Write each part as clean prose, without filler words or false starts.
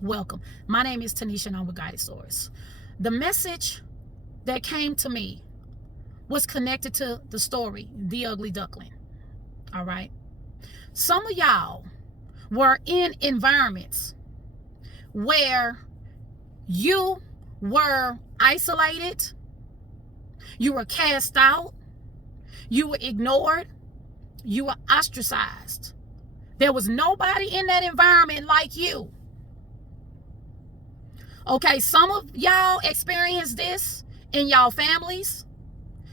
Welcome. My name is Tanisha and I'm with Guided Source. The message that came to me was connected to the story, The Ugly Duckling. All right. Some of y'all were in environments where you were isolated, you were cast out, you were ignored, you were ostracized. There was nobody in that environment like you. Okay, some of y'all experienced this in y'all families,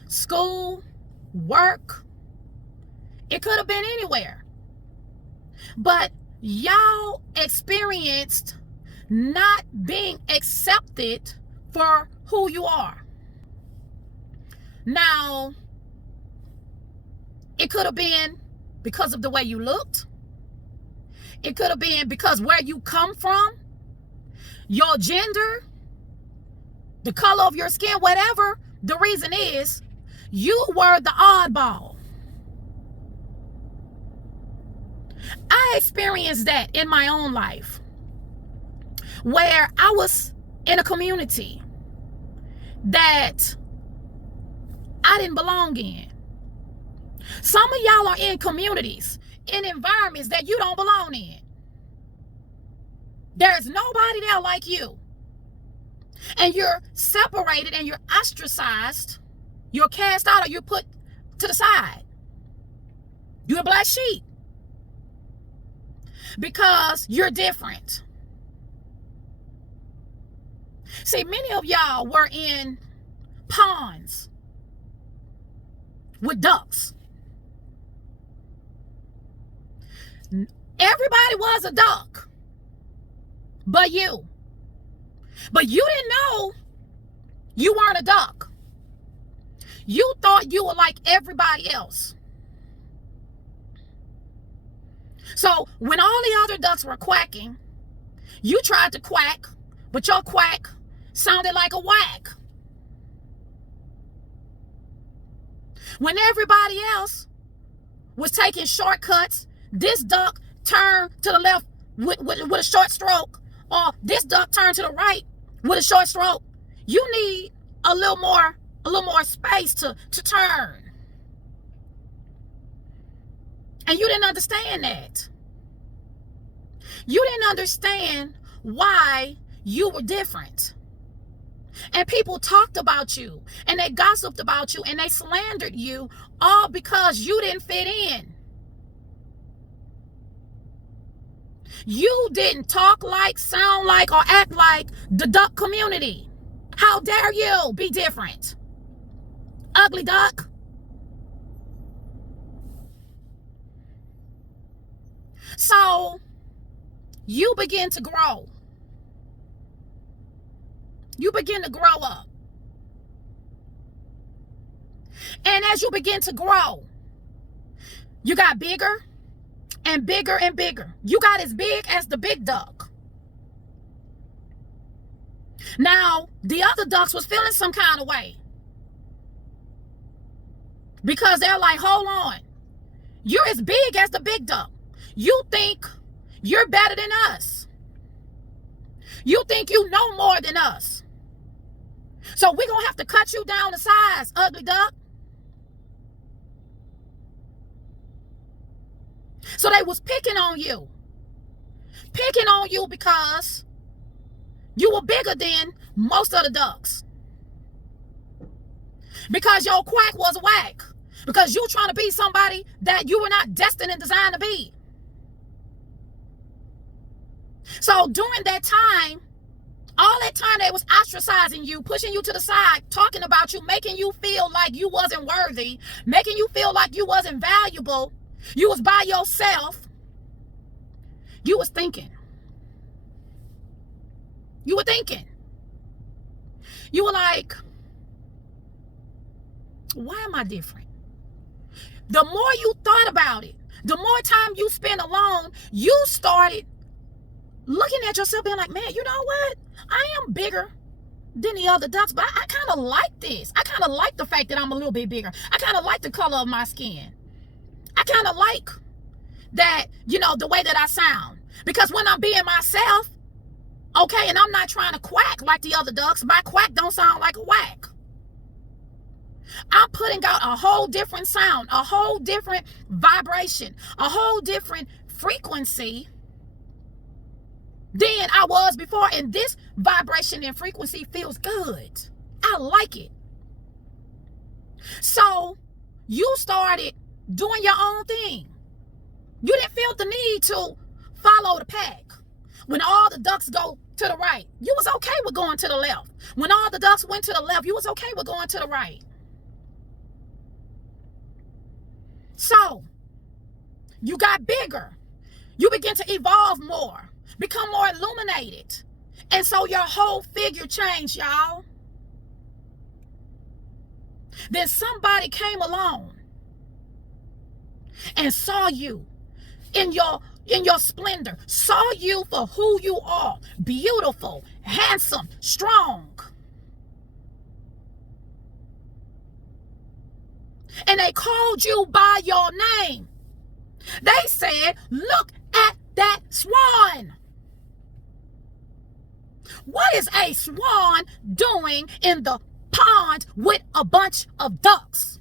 school, work. It could have been anywhere. But y'all experienced not being accepted for who you are. Now, it could have been because of the way you looked. It could have been because where you come from, your gender, the color of your skin, whatever the reason is, you were the oddball. I experienced that in my own life where I was in a community that I didn't belong in. Some of y'all are in communities, in environments that you don't belong in. There's nobody there like you. And you're separated and you're ostracized. You're cast out or you're put to the side. You're a black sheep. Because you're different. See, many of y'all were in ponds with ducks. Everybody was a duck. But you. But you didn't know you weren't a duck. You thought you were like everybody else. So when all the other ducks were quacking, you tried to quack, but your quack sounded like a whack. When everybody else was taking shortcuts, this duck turned to the left with a short stroke, or this duck turned to the right with a short stroke. You need a little more space to turn. And you didn't understand that. You didn't understand why you were different. And people talked about you, and they gossiped about you, and they slandered you, all because you didn't fit in. You didn't talk like, sound like, or act like the duck community. How dare you be different? Ugly duck. So, you begin to grow. You begin to grow up. And as you begin to grow, you got bigger and bigger and bigger. You got as big as the big duck. Now, the other ducks was feeling some kind of way. Because they're like, hold on. You're as big as the big duck. You think you're better than us. You think you know more than us. So we're going to have to cut you down to size, ugly duck. So they was picking on you. Picking on you because you were bigger than most of the ducks. Because your quack was whack. Because you trying to be somebody that you were not destined and designed to be. So during that time, all that time they was ostracizing you, pushing you to the side, talking about you, making you feel like you wasn't worthy, making you feel like you wasn't valuable. You was by yourself. You was thinking. You were thinking. You were like, why am I different? The more you thought about it, the more time you spent alone, you started looking at yourself being like, man, you know what? I am bigger than the other ducks, but I kind of like this. I kind of like the fact that I'm a little bit bigger. I kind of like the color of my skin. I kind of like that, the way that I sound. Because when I'm being myself, Okay, and I'm not trying to quack like the other ducks. My quack don't sound like a whack. I'm putting out a whole different sound, a whole different vibration, a whole different frequency than I was before. And this vibration and frequency feels good. I like it. So you started doing your own thing. You didn't feel the need to follow the pack. When all the ducks go to the right, you was okay with going to the left. When all the ducks went to the left, you was okay with going to the right. So you got bigger. You begin to evolve more, become more illuminated. And so your whole figure changed, y'all. Then somebody came along and saw you in your splendor, saw you for who you are, beautiful, handsome, strong. And they called you by your name. They said, look at that swan. What is a swan doing in the pond with a bunch of ducks?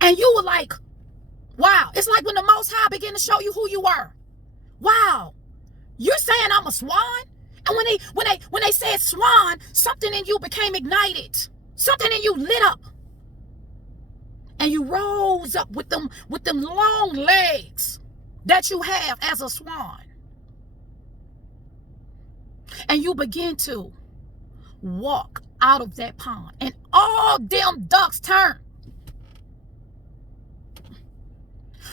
And you were like, wow. It's like when the Most High began to show you who you were. Wow, you're saying I'm a swan? And when they said swan, something in you became ignited. Something in you lit up. And you rose up with them long legs that you have as a swan. And you begin to walk out of that pond. And all them ducks turn.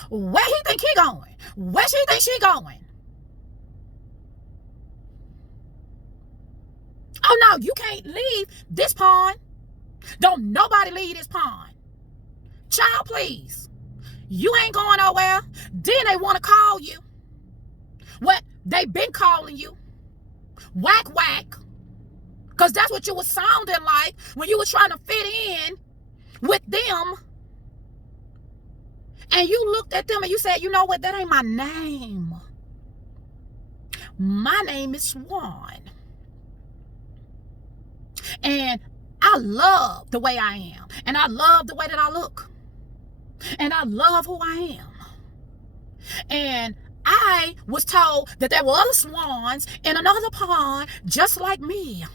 Where he think he going? Where she think she going? Oh no, you can't leave this pond. Don't nobody leave this pond. Child, please. You ain't going nowhere. Then they want to call you. What? They been calling you. Whack, whack. Because that's what you was sounding like when you was trying to fit in with them. And you looked at them and you said, you know what? That ain't my name. My name is Swan. And I love the way I am. And I love the way that I look. And I love who I am. And I was told that there were other swans in another pond just like me.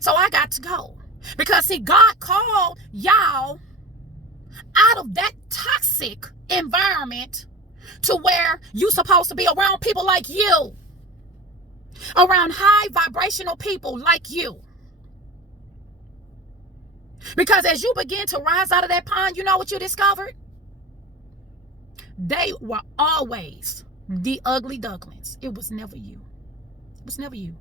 So I got to go. Because see, God called y'all out of that toxic environment to where you supposed to be around people like you. Around high vibrational people like you. Because as you begin to rise out of that pond, you know what you discovered? They were always the ugly ducklings. It was never you. It was never you.